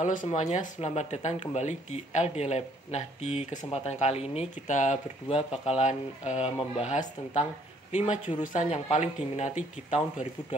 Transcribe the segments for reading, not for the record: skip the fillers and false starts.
Halo semuanya, selamat datang kembali di LD Lab. Nah, di kesempatan kali ini kita berdua bakalan membahas tentang 5 jurusan yang paling diminati di tahun 2021.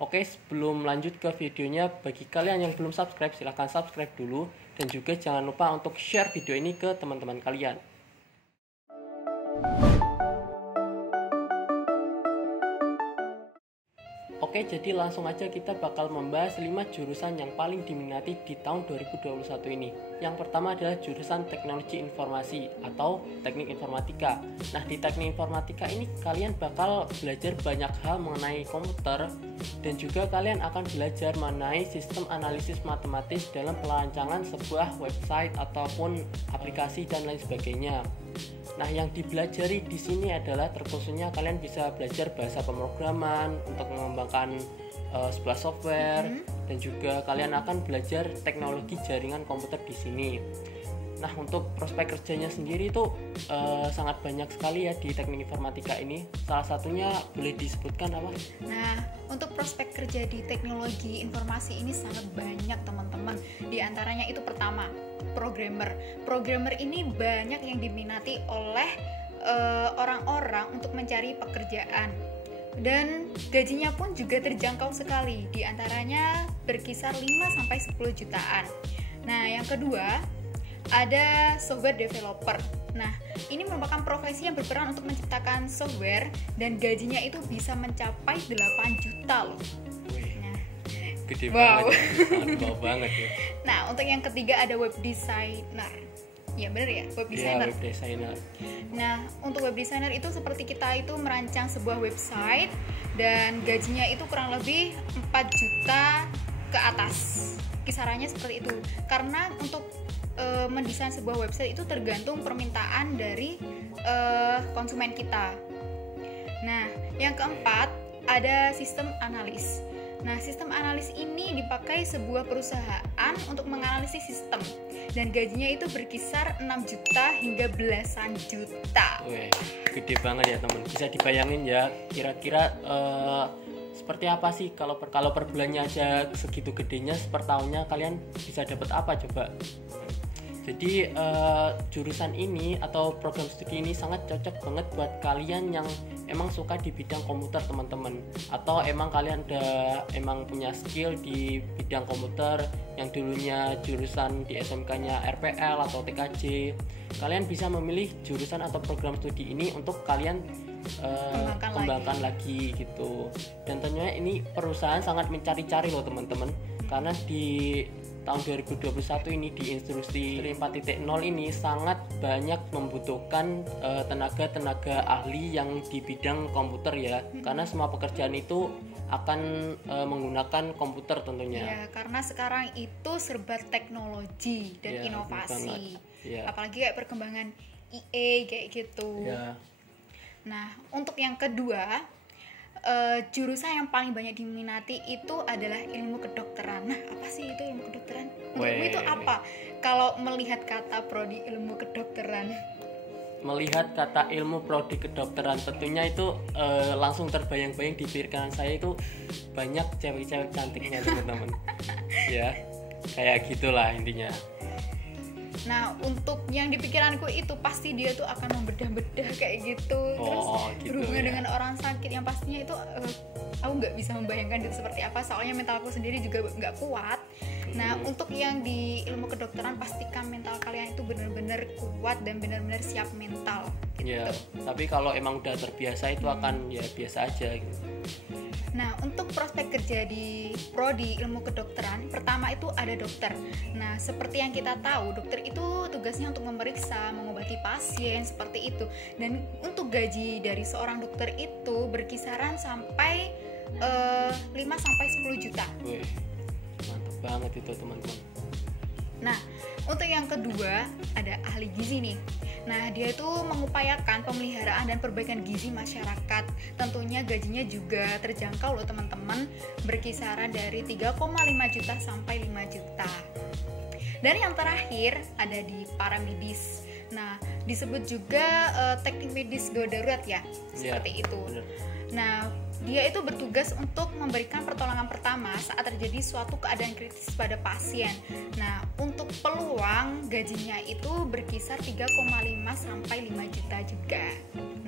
Oke, sebelum lanjut ke videonya, bagi kalian yang belum subscribe, silahkan subscribe dulu. Dan juga jangan lupa untuk share video ini ke teman-teman kalian. Oke, jadi langsung aja kita bakal membahas 5 jurusan yang paling diminati di tahun 2021 ini. Yang pertama adalah jurusan Teknologi Informasi atau Teknik Informatika. Nah, di Teknik Informatika ini kalian bakal belajar banyak hal mengenai komputer dan juga kalian akan belajar mengenai sistem analisis matematis dalam perancangan sebuah website ataupun aplikasi dan lain sebagainya. Nah, yang dipelajari di sini adalah terkhususnya kalian bisa belajar bahasa pemrograman untuk mengembangkan sebuah software dan juga kalian akan belajar teknologi jaringan komputer di sini. Nah, untuk prospek kerjanya sendiri itu sangat banyak sekali ya di teknik informatika ini. Salah satunya boleh disebutkan apa? Nah, untuk prospek kerja di teknologi informasi ini sangat banyak teman-teman. Di antaranya itu pertama, programmer. Programmer ini banyak yang diminati oleh orang-orang untuk mencari pekerjaan. Dan gajinya pun juga terjangkau sekali. Di antaranya berkisar 5-10 jutaan. Nah, yang kedua, ada software developer. Nah, ini merupakan profesi yang berperan untuk menciptakan software dan gajinya itu bisa mencapai 8 juta loh. Nah, gede wow. banget ya, sangat wow banget ya. Nah, untuk yang ketiga ada web designer. Ya benar ya, web designer. Ya, web designer. Nah, untuk web designer itu seperti kita itu merancang sebuah website dan gajinya itu kurang lebih 4 juta ke atas. Kisarannya seperti itu. Karena untuk mendesain sebuah website itu tergantung permintaan dari konsumen kita. Nah, yang keempat ada sistem analis. Nah, sistem analis ini dipakai sebuah perusahaan untuk menganalisis sistem dan gajinya itu berkisar 6 juta hingga belasan juta. Wih, gede banget ya teman. Bisa dibayangin ya kira-kira seperti apa sih kalau per bulannya aja segitu gedenya, per tahunnya kalian bisa dapat apa coba? Jadi jurusan ini atau program studi ini sangat cocok banget buat kalian yang emang suka di bidang komputer teman-teman, atau emang kalian emang punya skill di bidang komputer yang dulunya jurusan di SMK-nya RPL atau TKJ. Kalian bisa memilih jurusan atau program studi ini untuk kalian kembangkan lagi gitu. Dan tentunya ini perusahaan sangat mencari-cari loh teman-teman, karena di tahun 2021 ini di industri 4.0 ini sangat banyak membutuhkan tenaga ahli yang di bidang komputer ya, karena semua pekerjaan itu akan menggunakan komputer tentunya. Ya, karena sekarang itu serba teknologi dan inovasi. Ya. Apalagi kayak perkembangan IA kayak gitu. Ya. Nah, untuk yang kedua, jurusan yang paling banyak diminati itu adalah ilmu kedokteran. Nah, apa sih itu ilmu kedokteran? Menurutmu itu apa? Kalau melihat kata prodi ilmu kedokteran. Melihat kata ilmu prodi kedokteran, tentunya itu langsung terbayang-bayang di pikiran saya itu banyak cewek-cewek cantiknya teman-teman. Ya, kayak gitulah intinya. Nah, untuk yang di pikiranku itu pasti dia tuh akan membedah-bedah kayak gitu. Terus gitu berhubungan ya. dengan orang sakit yang pastinya itu aku nggak bisa membayangkan itu seperti apa, soalnya mentalku sendiri juga nggak kuat. Nah, untuk yang di ilmu kedokteran pastikan mental kalian itu benar-benar kuat dan benar-benar siap mental gitu. Ya, tapi kalau emang udah terbiasa itu akan ya biasa aja gitu. Nah, untuk prospek kerja di prodi ilmu kedokteran, pertama itu ada dokter. Nah, seperti yang kita tahu, dokter itu tugasnya untuk memeriksa, mengobati pasien, seperti itu. Dan untuk gaji dari seorang dokter itu berkisaran sampai 5-10 juta. Wih, mantap banget itu teman-teman. Nah, untuk yang kedua ada ahli gizi nih. Nah, dia itu mengupayakan pemeliharaan dan perbaikan gizi masyarakat. Tentunya gajinya juga terjangkau loh teman-teman, berkisaran dari 3,5 juta sampai 5 juta. Dan yang terakhir ada di paramedis. Nah, disebut juga teknik medis gawat darurat ya, seperti itu. Bener. Nah, dia itu bertugas untuk memberikan pertolongan pertama saat terjadi suatu keadaan kritis pada pasien. Nah, untuk peluang gajinya itu berkisar 3,5 sampai 5 juta juga.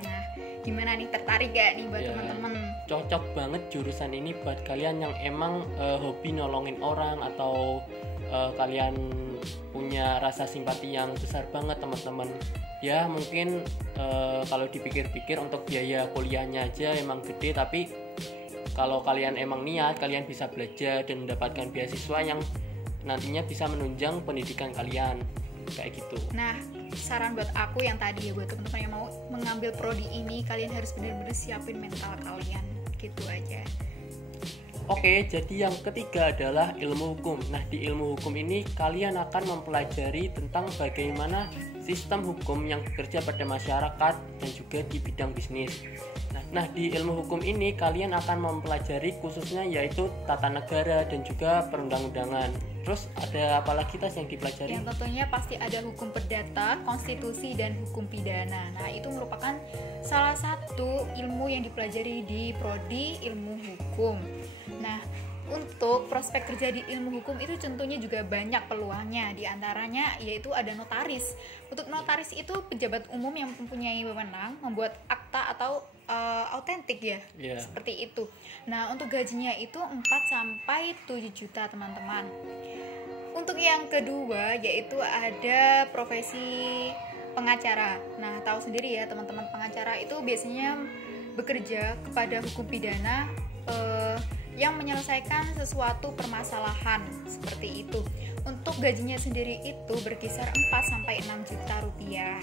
Nah, gimana nih, tertarik gak nih buat teman-teman? Cocok banget jurusan ini buat kalian yang emang hobi nolongin orang atau kalian punya rasa simpati yang besar banget teman-teman. Ya mungkin kalau dipikir-pikir untuk biaya kuliahnya aja emang gede, tapi kalau kalian emang niat, kalian bisa belajar dan mendapatkan beasiswa yang nantinya bisa menunjang pendidikan kalian kayak gitu. Nah, saran buat aku yang tadi ya, buat teman-teman yang mau mengambil prodi ini, kalian harus benar-benar siapin mental kalian, gitu aja. Oke, jadi yang ketiga adalah ilmu hukum. Nah, di ilmu hukum ini kalian akan mempelajari tentang bagaimana sistem hukum yang bekerja pada masyarakat dan juga di bidang bisnis. Nah, di ilmu hukum ini kalian akan mempelajari khususnya yaitu tata negara dan juga perundang-undangan. Terus ada apa lagi Tas yang dipelajari? Yang tentunya pasti ada hukum perdata, konstitusi, dan hukum pidana. Nah, itu merupakan salah satu ilmu yang dipelajari di prodi ilmu hukum. Nah, untuk prospek kerja di ilmu hukum itu tentunya juga banyak peluangnya. Di antaranya yaitu ada notaris. Untuk notaris itu pejabat umum yang mempunyai wewenang membuat akta atau autentik ya, seperti itu. Nah, untuk gajinya itu 4 sampai 7 juta teman-teman. Untuk yang kedua yaitu ada profesi pengacara. Nah, tahu sendiri ya teman-teman, pengacara itu biasanya bekerja kepada hukum pidana yang menyelesaikan sesuatu permasalahan seperti itu. Untuk gajinya sendiri itu berkisar 4 sampai 6 juta rupiah.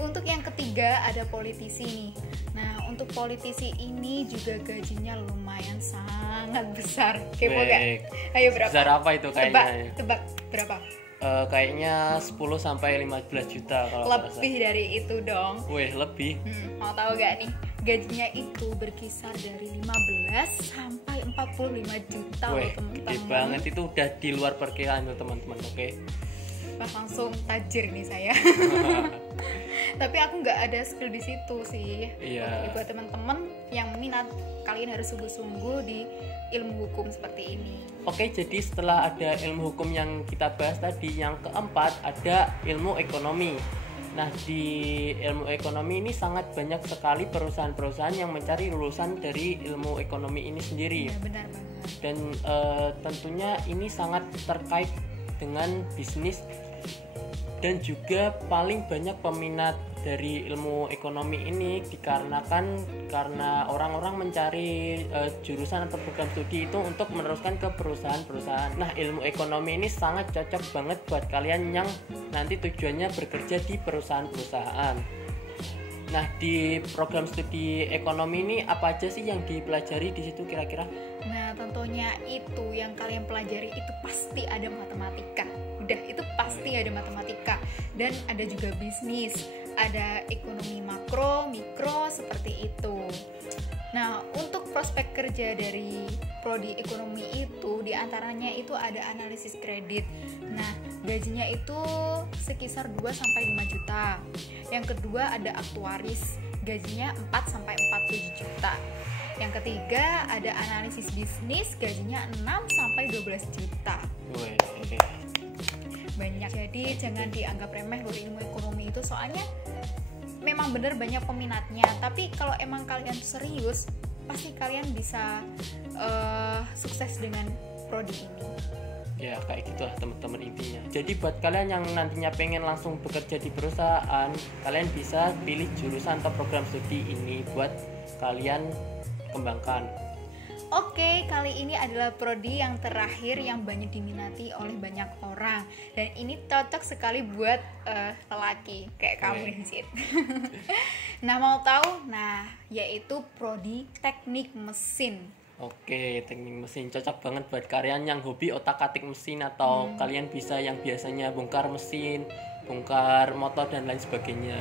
Untuk yang ketiga ada politisi nih. Nah, untuk politisi ini juga gajinya lumayan sangat besar. Kepo gak? Ayo berapa? Besar apa itu kayaknya? Tebak berapa? Kayaknya 10 sampai 15 juta kalau lebih dari itu dong. Wih, lebih. Mau tahu gak nih? Gajinya itu berkisar dari 15 sampai 45 juta. Wih, loh teman-teman. gede banget, itu udah di luar perkiraan tuh teman-teman. Oke. Wah, langsung tajir nih saya. Tapi aku nggak ada skill di situ sih. Iya. Buat teman-teman yang minat, kalian harus sungguh-sungguh di ilmu hukum seperti ini. Oke, jadi setelah ada ilmu hukum yang kita bahas tadi, yang keempat ada ilmu ekonomi. Nah, di ilmu ekonomi ini sangat banyak sekali perusahaan-perusahaan yang mencari lulusan dari ilmu ekonomi ini sendiri. Ya, benar banget. Dan tentunya ini sangat terkait dengan bisnis dan juga paling banyak peminat dari ilmu ekonomi ini dikarenakan karena orang-orang mencari jurusan atau program studi itu untuk meneruskan ke perusahaan-perusahaan. Nah, ilmu ekonomi ini sangat cocok banget buat kalian yang nanti tujuannya bekerja di perusahaan-perusahaan. Nah, di program studi ekonomi ini apa aja sih yang dipelajari di situ kira-kira? Nah, tentunya itu yang kalian pelajari itu pasti ada matematika. Udah, itu pasti ada matematika. Dan ada juga bisnis, ada ekonomi makro, mikro, seperti itu. Nah, untuk prospek kerja dari prodi ekonomi itu diantaranya itu ada analisis kredit. Nah, gajinya itu sekisar 2 sampai 5 juta. Yang kedua ada aktuaris, gajinya 4 sampai 47 juta. Yang ketiga ada analisis bisnis, gajinya 6 sampai 12 juta. Banyak. Jadi jangan dianggap remeh loh ilmu ekonomi itu, soalnya memang benar banyak peminatnya. Tapi kalau emang kalian serius, pasti kalian bisa sukses dengan prodi ini. Ya, kayak gitu lah teman-teman intinya. Jadi buat kalian yang nantinya pengen langsung bekerja di perusahaan, kalian bisa pilih jurusan atau program studi ini buat kalian kembangkan. Oke, kali ini adalah prodi yang terakhir yang banyak diminati oleh banyak orang, dan ini cocok sekali buat lelaki kayak kamu nih, Sid. Nah, mau tahu? Nah, yaitu prodi teknik mesin. Oke, teknik mesin cocok banget buat kalian yang hobi otak-atik mesin, atau kalian bisa yang biasanya bongkar mesin, bongkar motor dan lain sebagainya.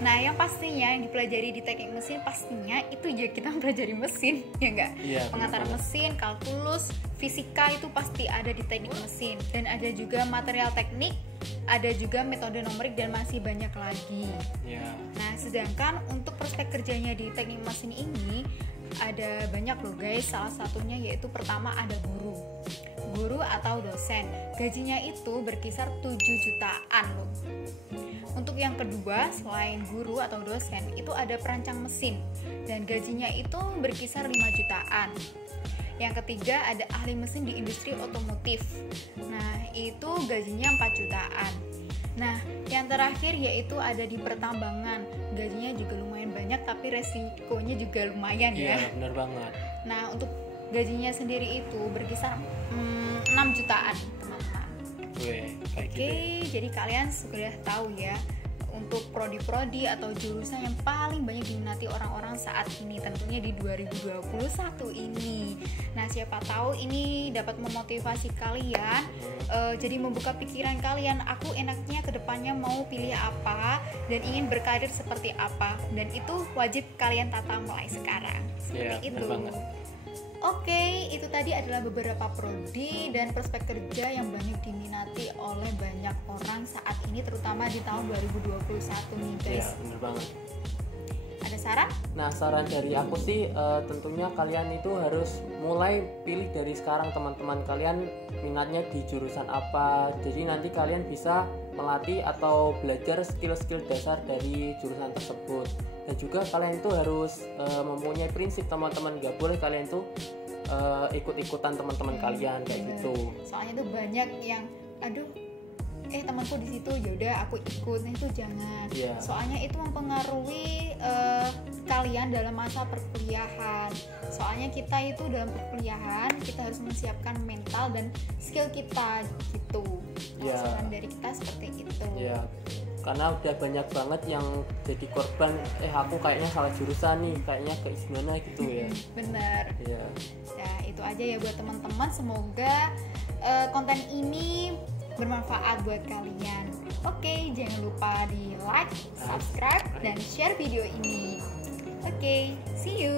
Nah, yang pastinya yang dipelajari di teknik mesin pastinya itu ya kita mempelajari mesin, ya enggak? Iya, pengantar mesin, kalkulus, fisika itu pasti ada di teknik mesin, dan ada juga material teknik, ada juga metode numerik, dan masih banyak lagi. Iya. Nah, sedangkan untuk prospek kerjanya di teknik mesin ini ada banyak loh guys. Salah satunya yaitu pertama ada guru atau dosen. Gajinya itu berkisar 7 jutaan loh. Untuk yang kedua, selain guru atau dosen, itu ada perancang mesin dan gajinya itu berkisar 5 jutaan. Yang ketiga ada ahli mesin di industri otomotif. Nah, itu gajinya 4 jutaan. Nah, yang terakhir yaitu ada di pertambangan. Gajinya juga lumayan banyak tapi resikonya juga lumayan ya. Iya, benar banget. Nah, untuk gajinya sendiri itu berkisar 6 jutaan, teman-teman. Oke, jadi kalian sudah tahu ya untuk prodi-prodi atau jurusan yang paling banyak diminati orang-orang saat ini, tentunya di 2021 ini. Nah, siapa tahu ini dapat memotivasi kalian, jadi membuka pikiran kalian, aku enaknya kedepannya mau pilih apa dan ingin berkarir seperti apa, dan itu wajib kalian tata mulai sekarang. Seperti itu. Banget. Oke, itu tadi adalah beberapa prodi dan prospek kerja yang banyak diminati oleh banyak orang saat ini, terutama di tahun 2021 nih guys. Iya, benar banget. Ada saran? Nah, saran dari aku sih tentunya kalian itu harus mulai pilih dari sekarang, teman-teman. Kalian minatnya di jurusan apa, jadi nanti kalian bisa melatih atau belajar skill-skill dasar dari jurusan tersebut. Dan juga kalian itu harus mempunyai prinsip, teman-teman. Gak boleh kalian itu ikut-ikutan teman-teman kalian kayak gitu. Soalnya tuh banyak yang temanku di situ, yaudah aku ikut. Nah, itu jangan. Soalnya itu mempengaruhi kalian dalam masa perkuliahan. Soalnya kita itu dalam perkuliahan kita harus menyiapkan mental dan skill kita gitu. Saran dari kita seperti itu. Karena udah banyak banget yang jadi korban, aku kayaknya salah jurusan nih, kayaknya kayak gimana gitu ya. Bener. Ya, itu aja ya buat teman-teman. Semoga konten ini bermanfaat buat kalian. Oke, jangan lupa di like, subscribe, dan share video ini. Oke, see you.